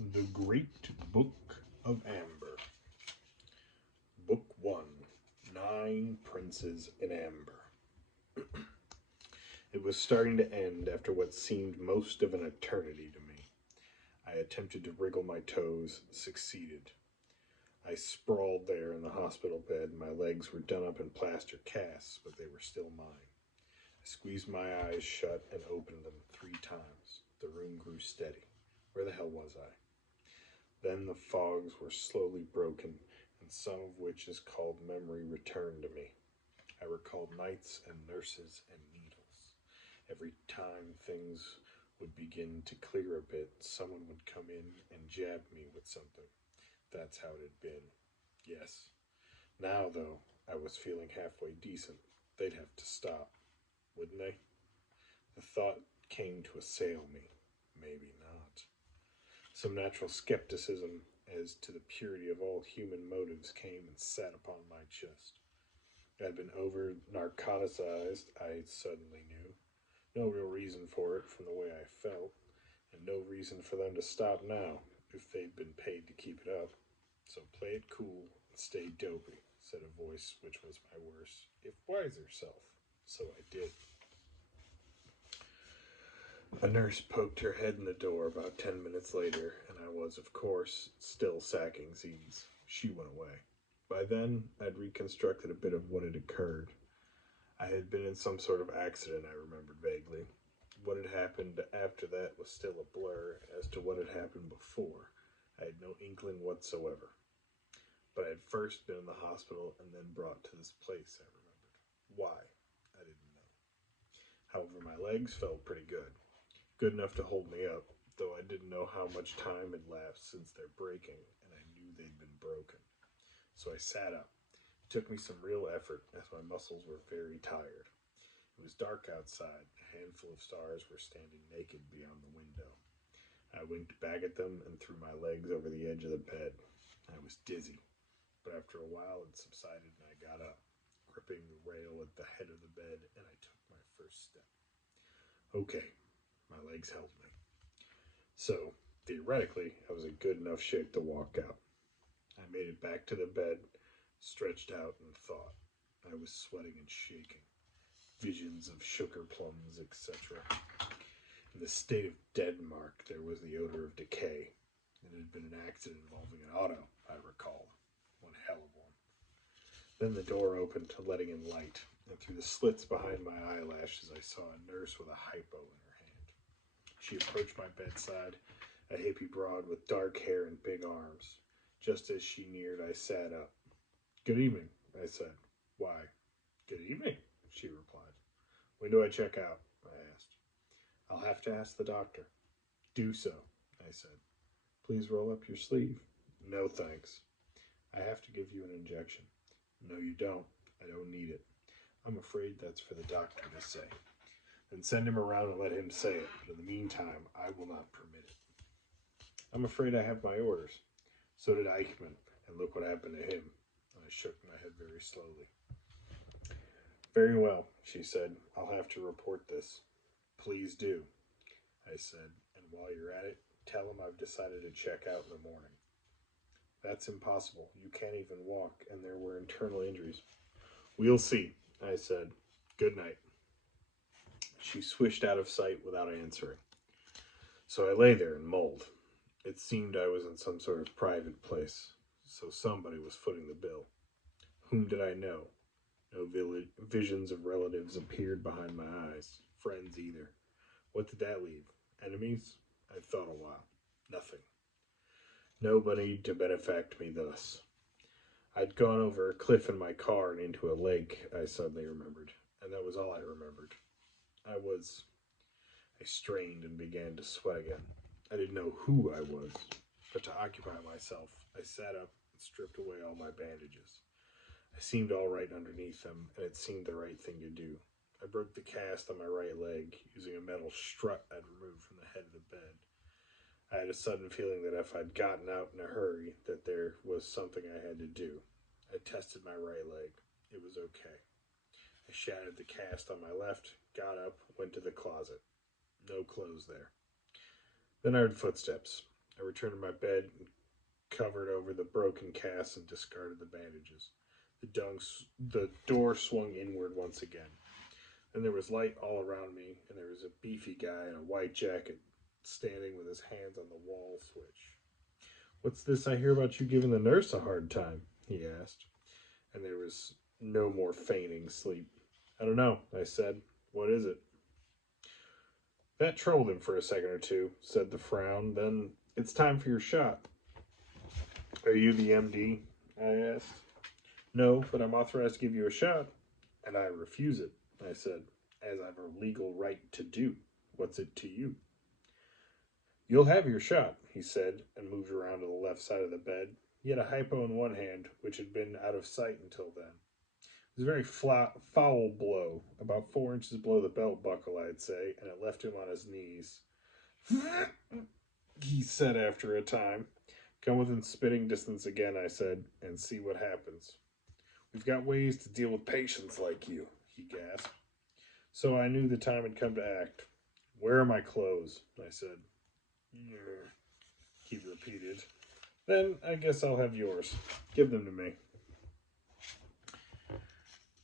The Great Book of Amber. Book 1. Nine Princes in Amber. It was starting to end after what seemed most of an eternity to me. I attempted to wriggle my toes, succeeded. I sprawled there in the hospital bed. My legs were done up in plaster casts, but they were still mine. I squeezed my eyes shut and opened them 3 times. The room grew steady. Where the hell was I? Then the fogs were slowly broken, and some of which is called memory returned to me. I recalled nights and nurses and needles. Every time things would begin to clear a bit, someone would come in and jab me with something. That's how it had been. Yes. Now, though, I was feeling halfway decent. They'd have to stop, wouldn't they? The thought came to assail me. Maybe not. Some natural skepticism as to the purity of all human motives came and sat upon my chest. I had been over narcoticized, I suddenly knew. No real reason for it from the way I felt, and no reason for them to stop now if they'd been paid to keep it up. So play it cool and stay dopey, said a voice which was my worse, if wiser self. So I did. A nurse poked her head in the door about 10 minutes later, and I was, of course, still sacking Z's. She went away. By then, I'd reconstructed a bit of what had occurred. I had been in some sort of accident, I remembered vaguely. What had happened after that was still a blur as to what had happened before. I had no inkling whatsoever. But I had first been in the hospital and then brought to this place, I remembered. Why? I didn't know. However, my legs felt pretty good. Good enough to hold me up, though I didn't know how much time had lapsed since their breaking, and I knew they'd been broken. So I sat up. It took me some real effort, as my muscles were very tired. It was dark outside. A handful of stars were standing naked beyond the window. I winked back at them and threw my legs over the edge of the bed. I was dizzy, but after a while it subsided and I got up, gripping the rail at the head of the bed, and I took my first step. Okay, my legs held me. So, theoretically, I was in good enough shape to walk out. I made it back to the bed, stretched out, and thought. I was sweating and shaking. Visions of sugar plums, etc. In the state of Denmark, there was the odor of decay. It had been an accident involving an auto, I recall. One hell of one. Then the door opened, letting in light, and through the slits behind my eyelashes, I saw a nurse with a hypo in her hand. She approached my bedside, a hippie broad with dark hair and big arms. Just as she neared, I sat up. Good evening, I said. Why? Good evening, she replied. When do I check out? I asked. I'll have to ask the doctor. Do so, I said. Please roll up your sleeve. No, thanks. I have to give you an injection. No, you don't. I don't need it. I'm afraid that's for the doctor to say. Then send him around and let him say it. But in the meantime, I will not permit it. I'm afraid I have my orders. So did Eichmann, and look what happened to him. I shook my head very slowly. Very well, she said. I'll have to report this. Please do, I said. And while you're at it, tell him I've decided to check out in the morning. That's impossible. You can't even walk, and there were internal injuries. We'll see, I said. Good night. She swished out of sight without answering. So I lay there and mulled. It seemed I was in some sort of private place, so somebody was footing the bill. Whom did I know? No visions of relatives appeared behind my eyes, friends either. What did that leave? Enemies? I thought a while. Nothing. Nobody to benefact me thus. I'd gone over a cliff in my car and into a lake, I suddenly remembered, and that was all I remembered. I strained and began to sweat again. I didn't know who I was, but to occupy myself, I sat up and stripped away all my bandages. I seemed all right underneath them, and it seemed the right thing to do. I broke the cast on my right leg, using a metal strut I'd removed from the head of the bed. I had a sudden feeling that if I'd gotten out in a hurry, that there was something I had to do. I tested my right leg. It was okay. I shattered the cast on my left, got up, went to the closet. No clothes there. Then I heard footsteps. I returned to my bed and covered over the broken cast and discarded the bandages. The door swung inward once again. Then there was light all around me, and there was a beefy guy in a white jacket standing with his hands on the wall switch. "What's this I hear about you giving the nurse a hard time?" he asked, and there was no more feigning sleep. "I don't know," I said. "What is it?" That troubled him for a second or two, said the frown. Then, "It's time for your shot." "Are you the MD?" I asked. "No, but I'm authorized to give you a shot." "And I refuse it," I said, "as I've a legal right to do. What's it to you?" "You'll have your shot," he said, and moved around to the left side of the bed. He had a hypo in one hand, which had been out of sight until then. It was a very foul blow, about 4 inches below the belt buckle, I'd say, and it left him on his knees. He said after a time. "Come within spitting distance again," I said, "and see what happens." "We've got ways to deal with patients like you," he gasped. So I knew the time had come to act. "Where are my clothes?" I said. "Yeah," he repeated. "Then I guess I'll have yours. Give them to me."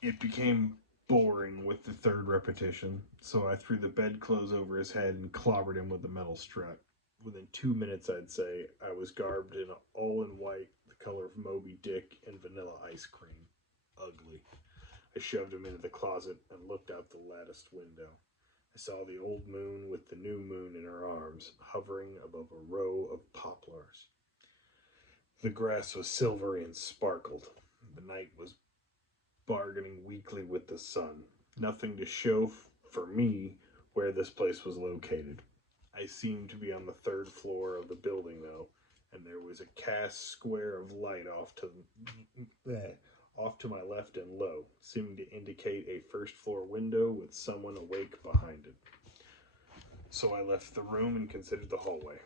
It became boring with the third repetition, so I threw the bedclothes over his head and clobbered him with the metal strut. Within 2 minutes, I'd say, I was garbed in all in white, the color of Moby Dick and vanilla ice cream. Ugly. I shoved him into the closet and looked out the latticed window. I saw the old moon with the new moon in her arms, hovering above a row of poplars. The grass was silvery and sparkled. The night was bargaining weakly with the sun. Nothing to show for me where this place was located. I seemed to be on the third floor of the building, though, and there was a cast square of light off to my left and low, seeming to indicate a first floor window with someone awake behind it. So I left the room and considered the hallway.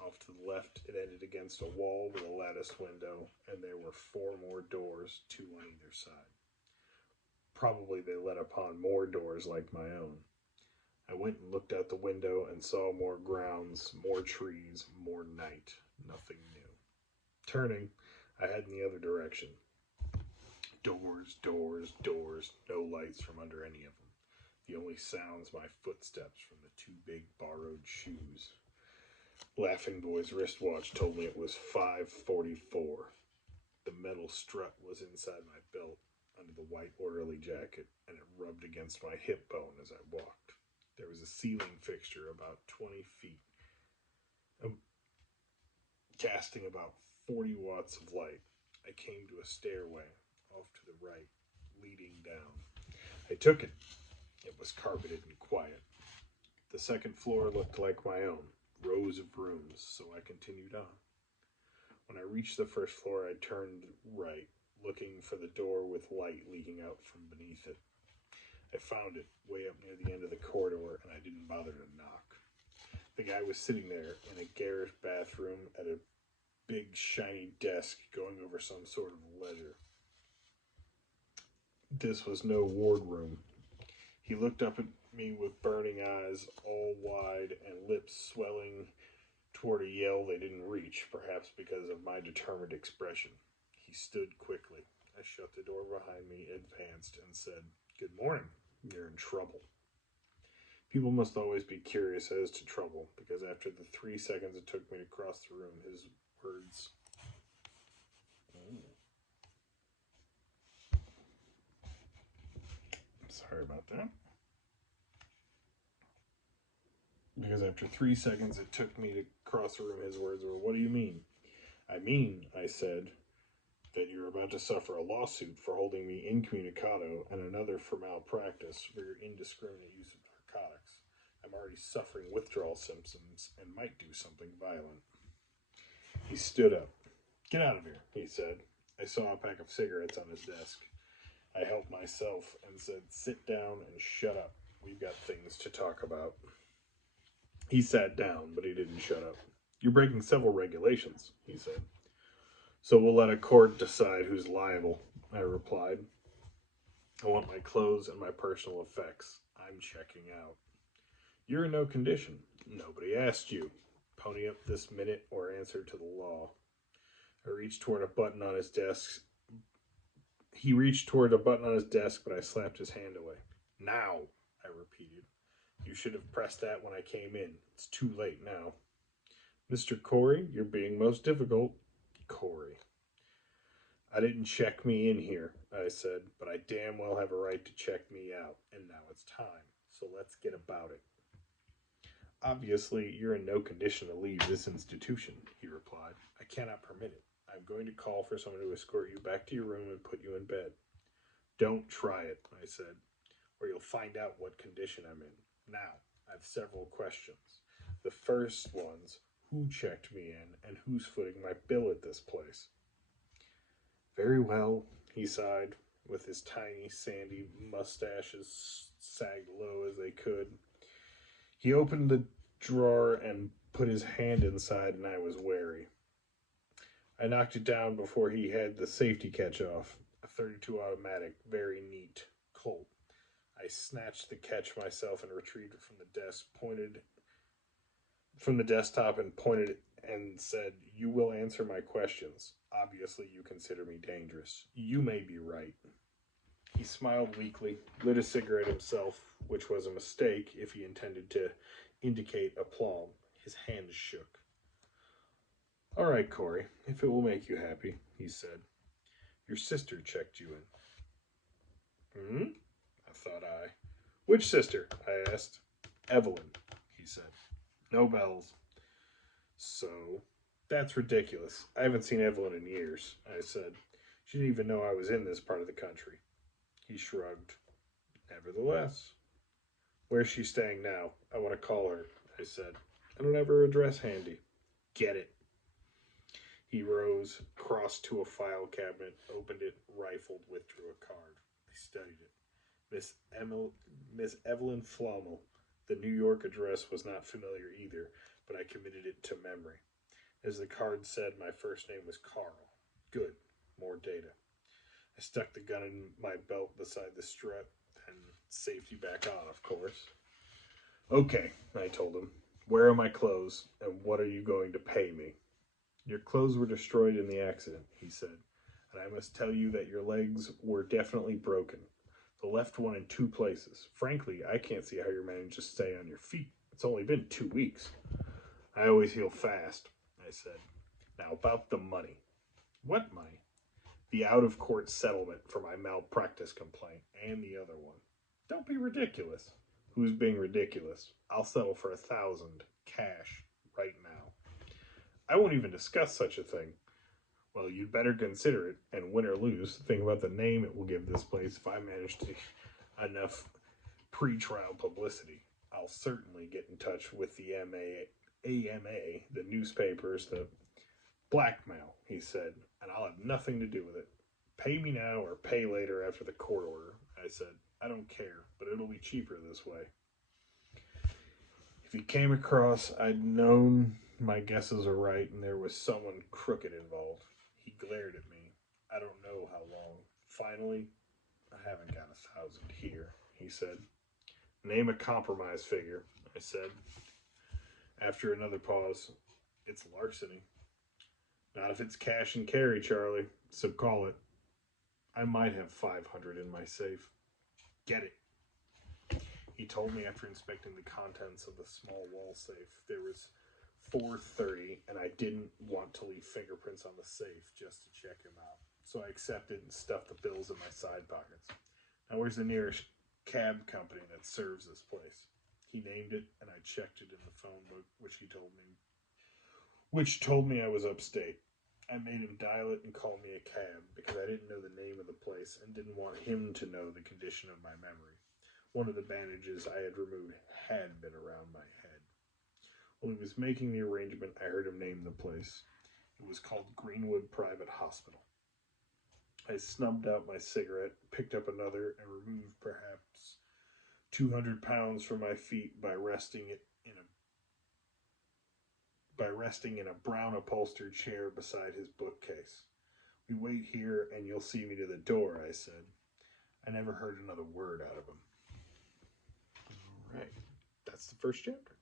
Off to the left, it ended against a wall with a lattice window, and there were 4 more doors, 2 on either side. Probably they led upon more doors like my own. I went and looked out the window and saw more grounds, more trees, more night. Nothing new. Turning, I head in the other direction. Doors, doors, doors. No lights from under any of them. The only sounds my footsteps from the 2 big borrowed shoes. Laughing Boy's wristwatch told me it was 5:44. The metal strut was inside my belt under the white orderly jacket, and it rubbed against my hip bone as I walked. There was a ceiling fixture about 20 feet, casting about 40 watts of light. I came to a stairway off to the right, leading down. I took it. It was carpeted and quiet. The second floor looked like my own, rows of rooms, so I continued on. When I reached the first floor, I turned right, looking for the door with light leaking out from beneath it. I found it way up near the end of the corridor, and I didn't bother to knock. The guy was sitting there in a garish bathroom at a big shiny desk going over some sort of ledger. This was no wardroom. He looked up at me with burning eyes all wide and lips swelling toward a yell they didn't reach, perhaps because of my determined expression. He stood quickly. I shut the door behind me, advanced, and said, "Good morning. You're in trouble." People must always be curious as to trouble, because after the 3 seconds it took me to cross the room, his words... Sorry about that. Because after 3 seconds it took me to cross the room, his words were, "What do you mean?" "I mean," I said, "that you're about to suffer a lawsuit for holding me incommunicado and another for malpractice for your indiscriminate use of narcotics. I'm already suffering withdrawal symptoms and might do something violent." He stood up. "Get out of here," he said. I saw a pack of cigarettes on his desk. I helped myself and said, "Sit down and shut up. We've got things to talk about." He sat down, but he didn't shut up. "You're breaking several regulations," he said. "So we'll let a court decide who's liable," I replied. "I want my clothes and my personal effects. I'm checking out." "You're in no condition." "Nobody asked you." Pony up this minute or answer to the law. I reached toward a button on his desk. He reached toward a button on his desk, but I slapped his hand away. Now, I repeated. You should have pressed that when I came in. It's too late now. Mr. Corey, you're being most difficult. Corey. I didn't check me in here, I said, but I damn well have a right to check me out, and now it's time. So let's get about it. Obviously, you're in no condition to leave this institution, he replied. I cannot permit it. I'm going to call for someone to escort you back to your room and put you in bed. Don't try it, I said, or you'll find out what condition I'm in. Now, I've several questions. The first one's, who checked me in and who's footing my bill at this place? Very well, he sighed, with his tiny, sandy mustaches sagged low as they could. He opened the drawer and put his hand inside, and I was wary. I knocked it down before he had the safety catch off, a .32 automatic, very neat, Colt. I snatched the catch myself and retrieved it from the desk, pointed from the desktop and pointed and said, You will answer my questions. Obviously, you consider me dangerous. You may be right. He smiled weakly, lit a cigarette himself, which was a mistake if he intended to indicate aplomb. His hand shook. All right, Corey, if it will make you happy, he said. Your sister checked you in. Thought I. Which sister? I asked. Evelyn, he said. No bells. So, that's ridiculous. I haven't seen Evelyn in years, I said. She didn't even know I was in this part of the country. He shrugged. Nevertheless. Where's she staying now? I want to call her, I said. I don't have her address handy. Get it. He rose, crossed to a file cabinet, opened it, rifled, withdrew a card. I studied it. Miss Evelyn Flommel. The New York address was not familiar either, but I committed it to memory. As the card said, my first name was Carl. Good. More data. I stuck the gun in my belt beside the strap and safety back on, of course. Okay, I told him. Where are my clothes, and what are you going to pay me? Your clothes were destroyed in the accident, he said, and I must tell you that your legs were definitely broken. The left one in 2 places. Frankly, I can't see how you're managing to stay on your feet. It's only been 2 weeks. I always heal fast, I said. Now about the money. What money? The out-of-court settlement for my malpractice complaint and the other one. Don't be ridiculous. Who's being ridiculous? I'll settle for 1,000 cash right now. I won't even discuss such a thing. Well, you'd better consider it, and win or lose, think about the name it will give this place if I manage to enough pre-trial publicity. I'll certainly get in touch with the AMA, the newspapers, the blackmail, he said, and I'll have nothing to do with it. Pay me now or pay later after the court order, I said. I don't care, but it'll be cheaper this way. If he came across, I'd known my guesses are right and there was someone crooked involved. He glared at me. I don't know how long. Finally, I haven't got 1,000 here, he said. Name a compromise figure, I said. After another pause, it's larceny. Not if it's cash and carry, Charlie, so call it. I might have 500 in my safe. Get it. He told me after inspecting the contents of the small wall safe. There was $430, and I didn't want to leave fingerprints on the safe just to check him out. So I accepted and stuffed the bills in my side pockets. Now where's the nearest cab company that serves this place? He named it, and I checked it in the phone book, which told me I was upstate. I made him dial it and call me a cab because I didn't know the name of the place and didn't want him to know the condition of my memory. One of the bandages I had removed had been around my head. While he was making the arrangement, I heard him name the place. It was called Greenwood Private Hospital. I snubbed out my cigarette, picked up another, and removed perhaps 200 pounds from my feet by resting in a brown upholstered chair beside his bookcase. We wait here and you'll see me to the door, I said. I never heard another word out of him. All right, that's the first chapter.